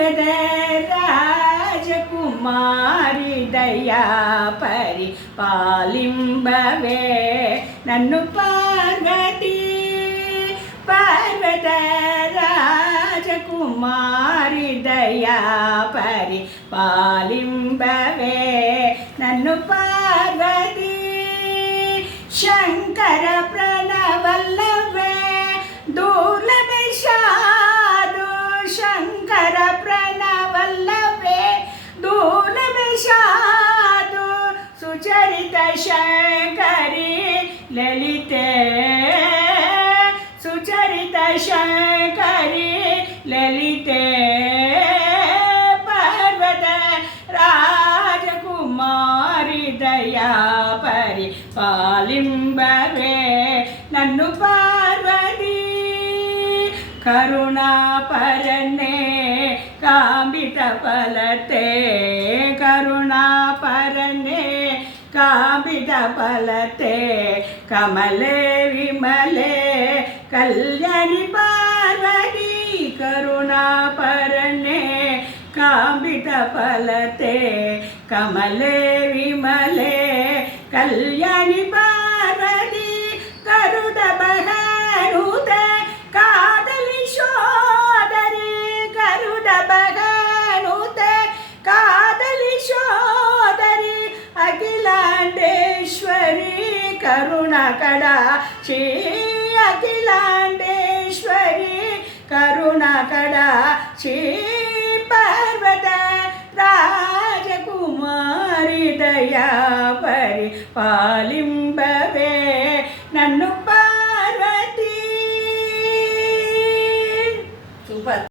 పర్వత రాజకుమారి దయా పరిపాలింబవే నన్ను పార్వతీ పర్వత రాజకుమారి దయా పరిపాలింబవే నన్ను పార్వతీ శంకర ప్రణవల్లవే దుర్లభ సాధు శంకర ప్రణవల్లవే దుర్లభ సాధు సుచరిత శంకరి లలితే సుచరిత శంకరి లలితే పర్వత రాజకుమారి దయా పరిపాలింబవే నన్ను పార్వతీ కరుణాపరనే కాంబిత ఫలతే కరుణాపరనే కాంబిత ఫలతే కమలే విమలే కళ్యాణి పార్వతీ కరుణాపరనే కాంబిత ఫలతే కమలే విమలే కళ్యాణి పార్వతీ కరుణ బహనుత కాదలి సోదరి కరుణ బహనుత కాదలి సోదరి అఖిలాండేశ్వరి కరుణ కడా శ్రీ అఖిలాండేశ్వరి కరుణ కడా శ్రీ పర్వత రాజకుమారి దయా పరిపాలింబవే నన్ను పార్వతీ. సూపర్.